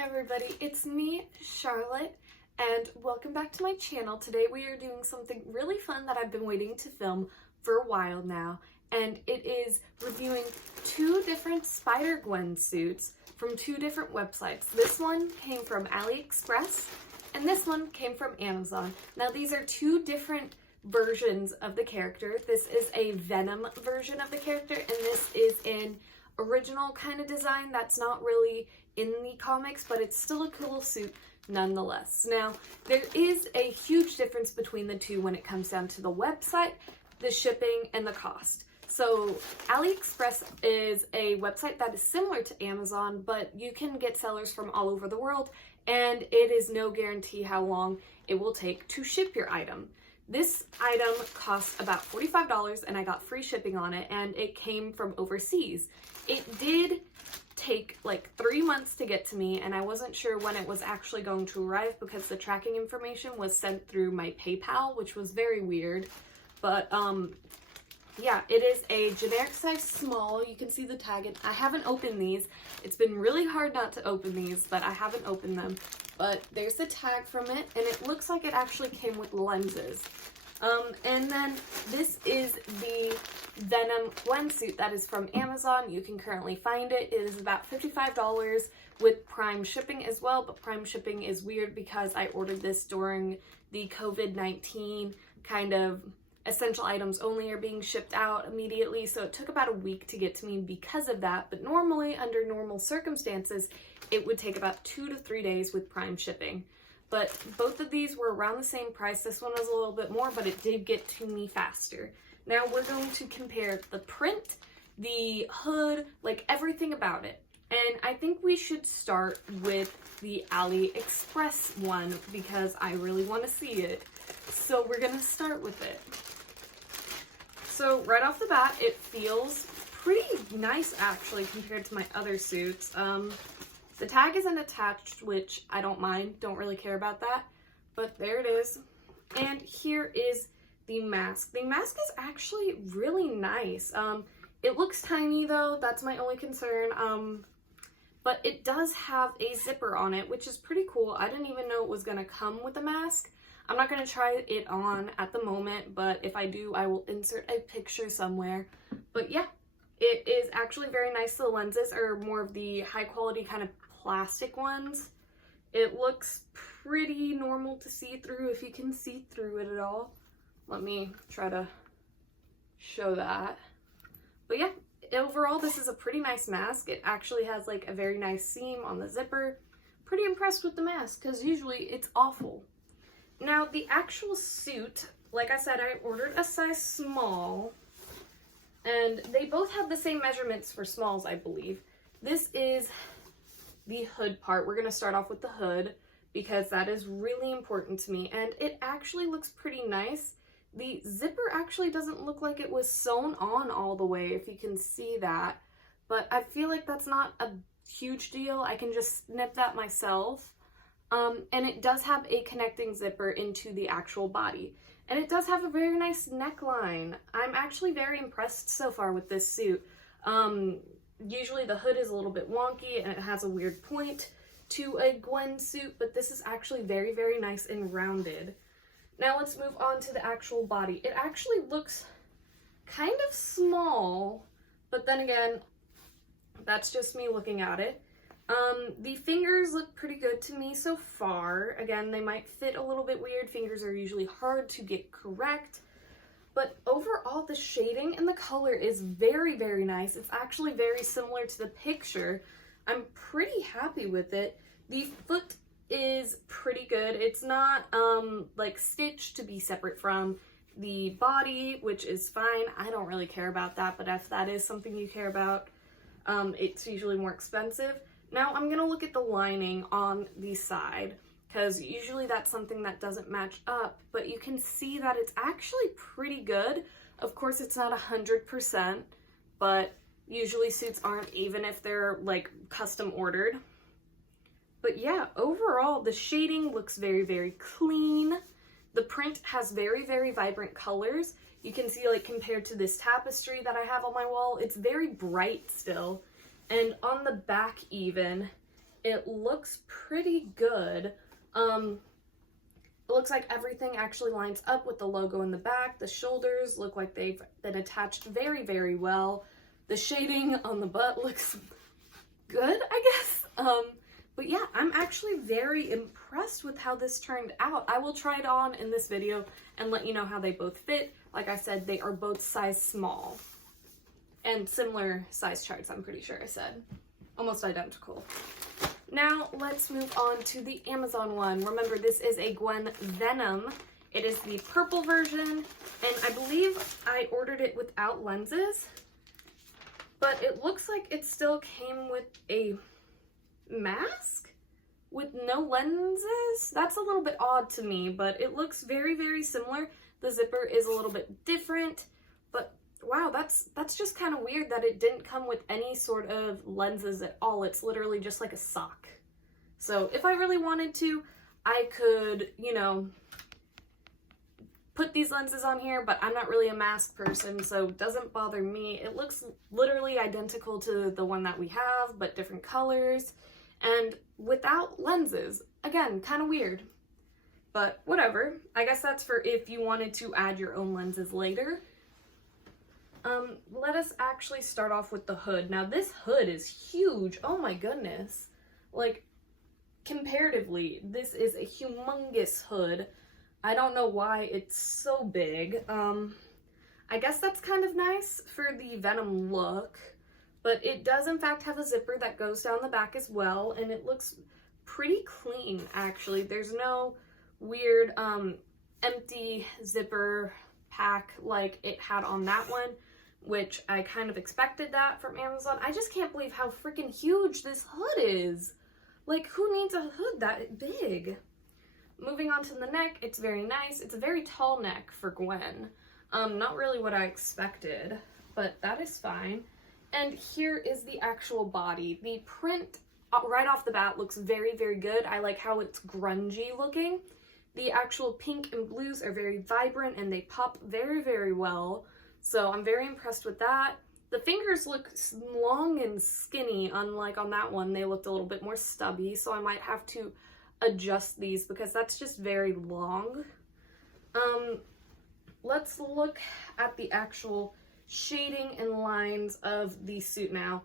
Hi everybody, it's me, Charlotte, and welcome back to my channel. Today we are doing something really fun that I've been waiting to film for a while now, and it is reviewing two different Spider-Gwen suits from two different websites. This one came from AliExpress, and this one came from Amazon. Now these are two different versions of the character. This is a Venom version of the character, and this is an original kind of design that's not really in the comics, but it's still a cool suit nonetheless. Now, there is a huge difference between the two when it comes down to the website, the shipping, and the cost. So AliExpress is a website that is similar to Amazon, but you can get sellers from all over the world, and it is no guarantee how long it will take to ship your item. This item costs about $45 and I got free shipping on it, and it came from overseas. It did take like 3 months to get to me, and I wasn't sure when it was actually going to arrive because the tracking information was sent through my PayPal, which was very weird. But yeah, it is a generic size small. You can see the tag, and I haven't opened these. It's been really hard not to open these, but I haven't opened them. But there's the tag from it, and it looks like it actually came with lenses. And then this is the Venom Gwen suit that is from Amazon. You can currently find it. It is about $55 with Prime shipping as well, but Prime shipping is weird because I ordered this during the COVID-19 kind of essential items only are being shipped out immediately, so it took about a week to get to me because of that. But normally, under normal circumstances, it would take about 2 to 3 days with Prime shipping. But both of these were around the same price. This one was a little bit more, but it did get to me faster. Now we're going to compare the print, the hood, like everything about it. And I think we should start with the AliExpress one because I really want to see it. So we're going to start with it. So right off the bat, it feels pretty nice actually compared to my other suits. The tag isn't attached, which I don't mind, don't really care about that, but there it is. And here is the mask. The mask is actually really nice. It looks tiny though, that's my only concern, but it does have a zipper on it, which is pretty cool. I didn't even know it was gonna come with a mask. I'm not gonna try it on at the moment, but if I do, I will insert a picture somewhere. But yeah, it is actually very nice. The lenses are more of the high quality kind of plastic ones. It looks pretty normal to see through, if you can see through it at all. Let me try to show that. But yeah, overall this is a pretty nice mask. It actually has like a very nice seam on the zipper. Pretty impressed with the mask because usually it's awful. Now the actual suit, like I said, I ordered a size small, and they both have the same measurements for smalls, I believe. This is the hood part. We're going to start off with the hood because that is really important to me, and it actually looks pretty nice. The zipper actually doesn't look like it was sewn on all the way, if you can see that, but I feel like that's not a huge deal. I can just snip that myself. And it does have a connecting zipper into the actual body, and it does have a very nice neckline. I'm actually very impressed so far with this suit. Usually the hood is a little bit wonky and it has a weird point to a Gwen suit, but this is actually very, very nice and rounded. Now let's move on to the actual body. It actually looks kind of small, but then again, that's just me looking at it. The fingers look pretty good to me so far. Again, they might fit a little bit weird. Fingers are usually hard to get correct. But overall, the shading and the color is very, very nice. It's actually very similar to the picture. I'm pretty happy with it. The foot is pretty good. It's not like stitched to be separate from the body, which is fine. I don't really care about that, but if that is something you care about, it's usually more expensive. Now I'm gonna look at the lining on the side, because usually that's something that doesn't match up, but you can see that it's actually pretty good. Of course, it's not 100%, but usually suits aren't, even if they're like custom ordered. But yeah, overall, the shading looks very, very clean. The print has very, very vibrant colors. You can see, like, compared to this tapestry that I have on my wall, it's very bright still. And on the back even, it looks pretty good. It looks like everything actually lines up with the logo in the back. The shoulders look like they've been attached very, very well. The shading on the butt looks good, I guess. But yeah, I'm actually very impressed with how this turned out. I will try it on in this video and let you know how they both fit. Like I said, they are both size small. And similar size charts, I'm pretty sure I said. Almost identical. Now, let's move on to the Amazon one. Remember, this is a Gwen Venom. It is the purple version, and I believe I ordered it without lenses. But it looks like it still came with a mask with no lenses. That's a little bit odd to me, but it looks very, very similar. The zipper is a little bit different, but wow, that's just kind of weird that it didn't come with any sort of lenses at all. It's literally just like a sock. So if I really wanted to, I could, you know, put these lenses on here, but I'm not really a mask person, so it doesn't bother me. It looks literally identical to the one that we have, but different colors and without lenses. Again, kind of weird, but whatever. I guess that's for if you wanted to add your own lenses later. Let us actually start off with the hood. Now this hood is huge. Oh my goodness. Like, comparatively, this is a humongous hood. I don't know why it's so big. I guess that's kind of nice for the Venom look, but it does in fact have a zipper that goes down the back as well, and it looks pretty clean actually. There's no weird empty zipper pack like it had on that one, which I kind of expected that from Amazon. I just can't believe how freaking huge this hood is. Like, who needs a hood that big? Moving on to the neck, it's very nice. It's a very tall neck for Gwen. Not really what I expected, but that is fine. And here is the actual body. The print right off the bat looks very, very good. I like how it's grungy looking. The actual pink and blues are very vibrant and they pop very, very well. So I'm very impressed with that. The fingers look long and skinny, unlike on that one. They looked a little bit more stubby, so I might have to adjust these because that's just very long. Let's look at the actual shading and lines of the suit now.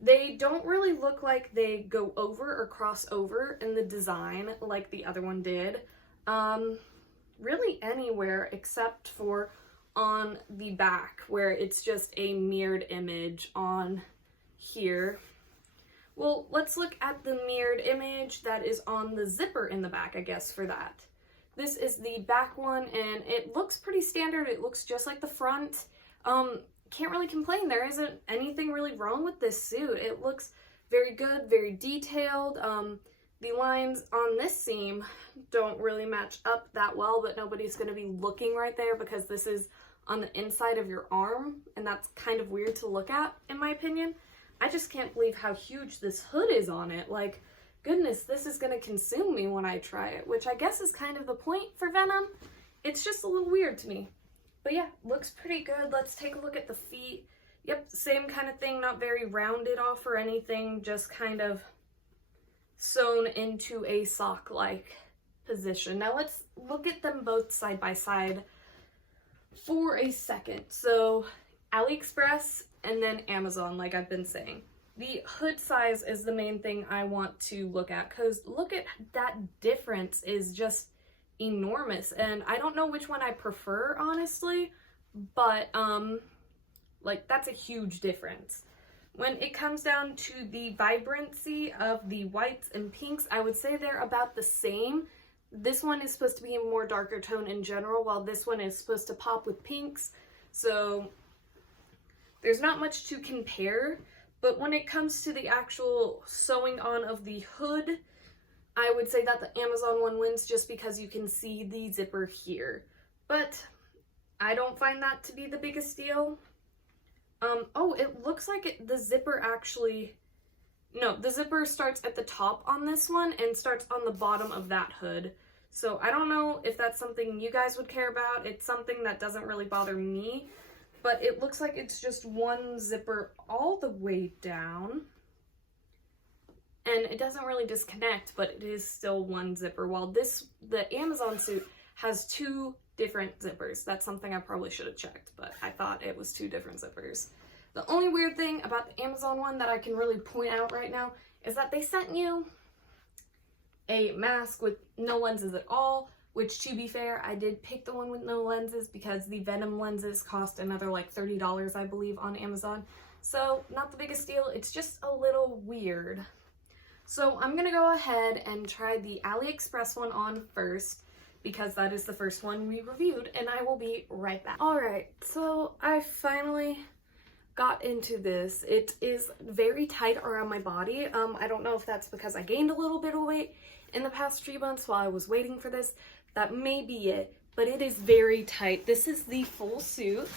They don't really look like they go over or cross over in the design like the other one did. Really anywhere except for on the back where it's just a mirrored image on here. Well, let's look at the mirrored image that is on the zipper in the back, I guess, for that. This is the back one, and it looks pretty standard. It looks just like the front. Can't really complain. There isn't anything really wrong with this suit. It looks very good, very detailed. The lines on this seam don't really match up that well, but nobody's going to be looking right there because this is on the inside of your arm, and that's kind of weird to look at, in my opinion. I just can't believe how huge this hood is on it. Like, goodness, this is going to consume me when I try it, which I guess is kind of the point for Venom. It's just a little weird to me. But yeah, looks pretty good. Let's take a look at the feet. Yep, same kind of thing, not very rounded off or anything, just kind of sewn into a sock-like position. Now let's look at them both side by side for a second. So AliExpress and then Amazon, like I've been saying. The hood size is the main thing I want to look at, because look at that difference is just enormous, and I don't know which one I prefer, honestly, but like, that's a huge difference. When it comes down to the vibrancy of the whites and pinks, I would say they're about the same. This one is supposed to be a more darker tone in general, while this one is supposed to pop with pinks. So there's not much to compare, but when it comes to the actual sewing on of the hood, I would say that the Amazon one wins just because you can see the zipper here. But I don't find that to be the biggest deal. Oh, it looks like the zipper actually... No, the zipper starts at the top on this one and starts on the bottom of that hood. So I don't know if that's something you guys would care about. It's something that doesn't really bother me. But it looks like it's just one zipper all the way down. and it doesn't really disconnect, but it is still one zipper, while the Amazon suit has 2 different zippers. That's something I probably should have checked, but I thought it was 2 different zippers. The only weird thing about the Amazon one that I can really point out right now is that they sent you a mask with no lenses at all, which, to be fair, I did pick the one with no lenses because the Venom lenses cost another like $30, I believe, on Amazon. So not the biggest deal, it's just a little weird. So I'm gonna go ahead and try the AliExpress one on first, because that is the first one we reviewed, and I will be right back. Alright, so I finally got into this. It is very tight around my body. I don't know if that's because I gained a little bit of weight in the past few months while I was waiting for this. That may be it, but it is very tight. This is the full suit.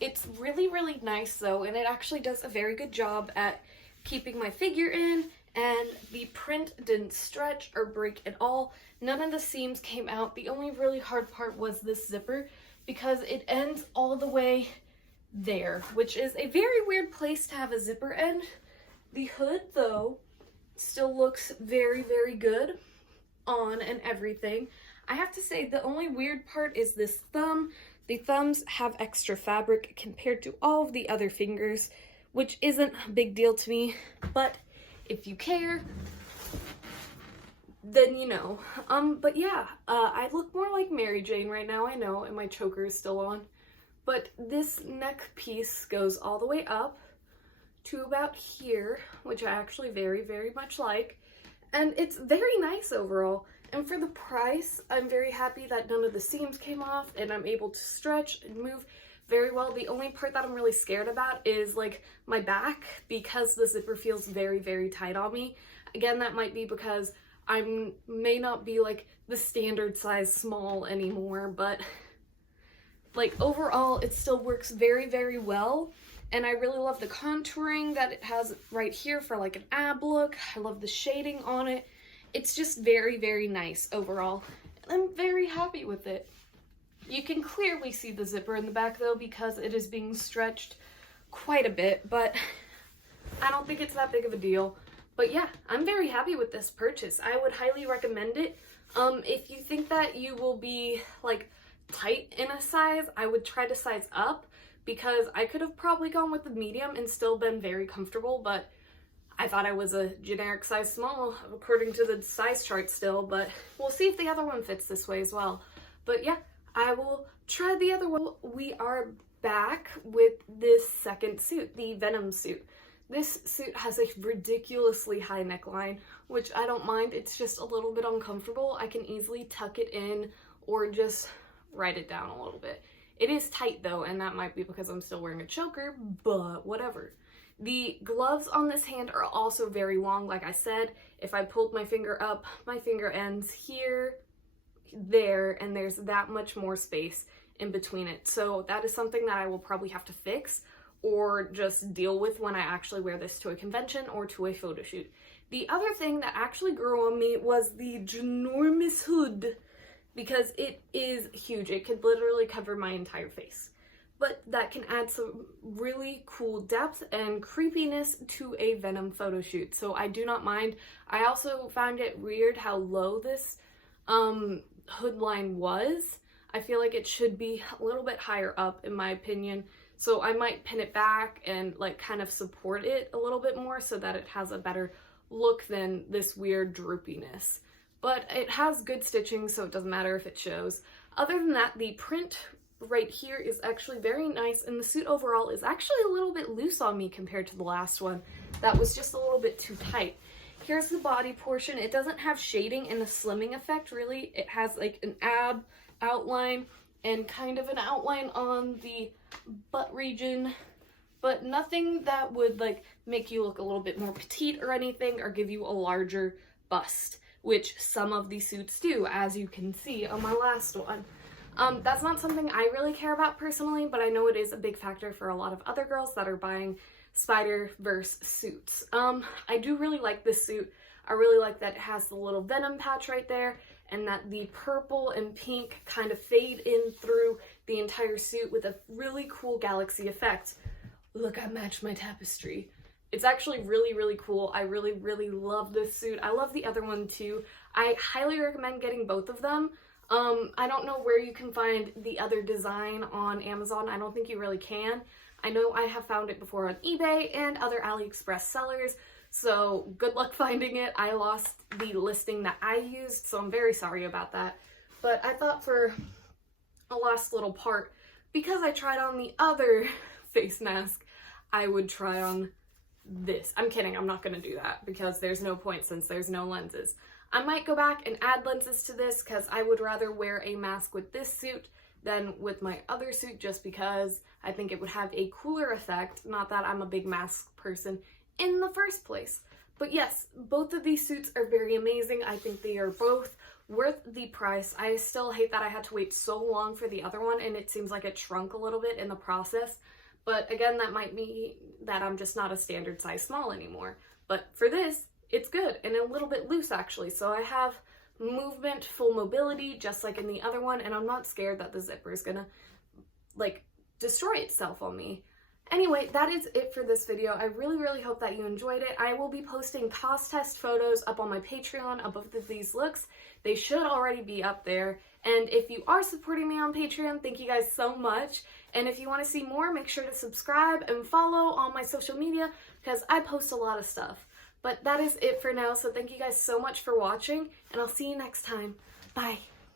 It's really, really nice though, and it actually does a very good job at keeping my figure in, and the print didn't stretch or break at all. None of the seams came out. The only really hard part was this zipper, because it ends all the way there, which is a very weird place to have a zipper end. The hood though still looks very, very good on and everything. I have to say the only weird part is this thumb. The thumbs have extra fabric compared to all of the other fingers, which isn't a big deal to me, but if you care, then you know. But yeah, I look more like Mary Jane right now, I know, and my choker is still on. But this neck piece goes all the way up to about here, which I actually very, very much like. And it's very nice overall. And for the price, I'm very happy that none of the seams came off and I'm able to stretch and move very well. The only part that I'm really scared about is like my back, because the zipper feels very, very tight on me. Again, that might be because I may not be like the standard size small anymore, but like overall it still works very, very well. And I really love the contouring that it has right here for like an ab look. I love the shading on it. It's just very, very nice overall. And I'm very happy with it. You can clearly see the zipper in the back though, because it is being stretched quite a bit, but I don't think it's that big of a deal. But yeah, I'm very happy with this purchase. I would highly recommend it. If you think that you will be like tight in a size, I would try to size up, because I could have probably gone with the medium and still been very comfortable, but I thought I was a generic size small according to the size chart still, but we'll see if the other one fits this way as well. But yeah, I will try the other one. We are back with this second suit, the Venom suit. This suit has a ridiculously high neckline, which I don't mind. It's just a little bit uncomfortable. I can easily tuck it in or just write it down a little bit. It is tight though, and that might be because I'm still wearing a choker, but whatever. The gloves on this hand are also very long. Like I said, if I pulled my finger up, my finger ends here, there, and there's that much more space in between it. So that is something that I will probably have to fix or just deal with when I actually wear this to a convention or to a photo shoot. The other thing that actually grew on me was the ginormous hood, because it is huge. It could literally cover my entire face. But that can add some really cool depth and creepiness to a Venom photo shoot, so I do not mind. I also found it weird how low this hood line was. I feel like it should be a little bit higher up in my opinion, so I might pin it back and like kind of support it a little bit more so that it has a better look than this weird droopiness. But it has good stitching, so it doesn't matter if it shows. Other than that, the print right here is actually very nice, and the suit overall is actually a little bit loose on me compared to the last one. That was just a little bit too tight. Here's the body portion. It doesn't have shading and a slimming effect really. It has like an ab outline and kind of an outline on the butt region, but nothing that would like make you look a little bit more petite or anything or give you a larger bust, which some of these suits do, as you can see on my last one. That's not something I really care about personally, but I know it is a big factor for a lot of other girls that are buying Spider-Verse suits. I do really like this suit. I really like that it has the little Venom patch right there, and that the purple and pink kind of fade in through the entire suit with a really cool galaxy effect. Look, I matched my tapestry. It's actually really, really cool. I really, really love this suit. I love the other one too. I highly recommend getting both of them. I don't know where you can find the other design on Amazon. I don't think you really can. I know I have found it before on eBay and other AliExpress sellers, so good luck finding it. I lost the listing that I used, so I'm very sorry about that. But I thought for a last little part, because I tried on the other face mask, I would try on this. I'm kidding, I'm not gonna do that because there's no point since there's no lenses. I might go back and add lenses to this because I would rather wear a mask with this suit than with my other suit, just because I think it would have a cooler effect. Not that I'm a big mask person in the first place. But yes, both of these suits are very amazing. I think they are both worth the price. I still hate that I had to wait so long for the other one, and it seems like it shrunk a little bit in the process. But again, that might be that I'm just not a standard size small anymore. But for this, it's good and a little bit loose actually. So I have movement, full mobility, just like in the other one, and I'm not scared that the zipper is gonna like destroy itself on me. Anyway, that is it for this video. I really, really hope that you enjoyed it. I will be posting cost test photos up on my Patreon above these looks. They should already be up there. And if you are supporting me on Patreon, thank you guys so much. And if you want to see more, make sure to subscribe and follow on my social media because I post a lot of stuff. But that is it for now, so thank you guys so much for watching, and I'll see you next time. Bye!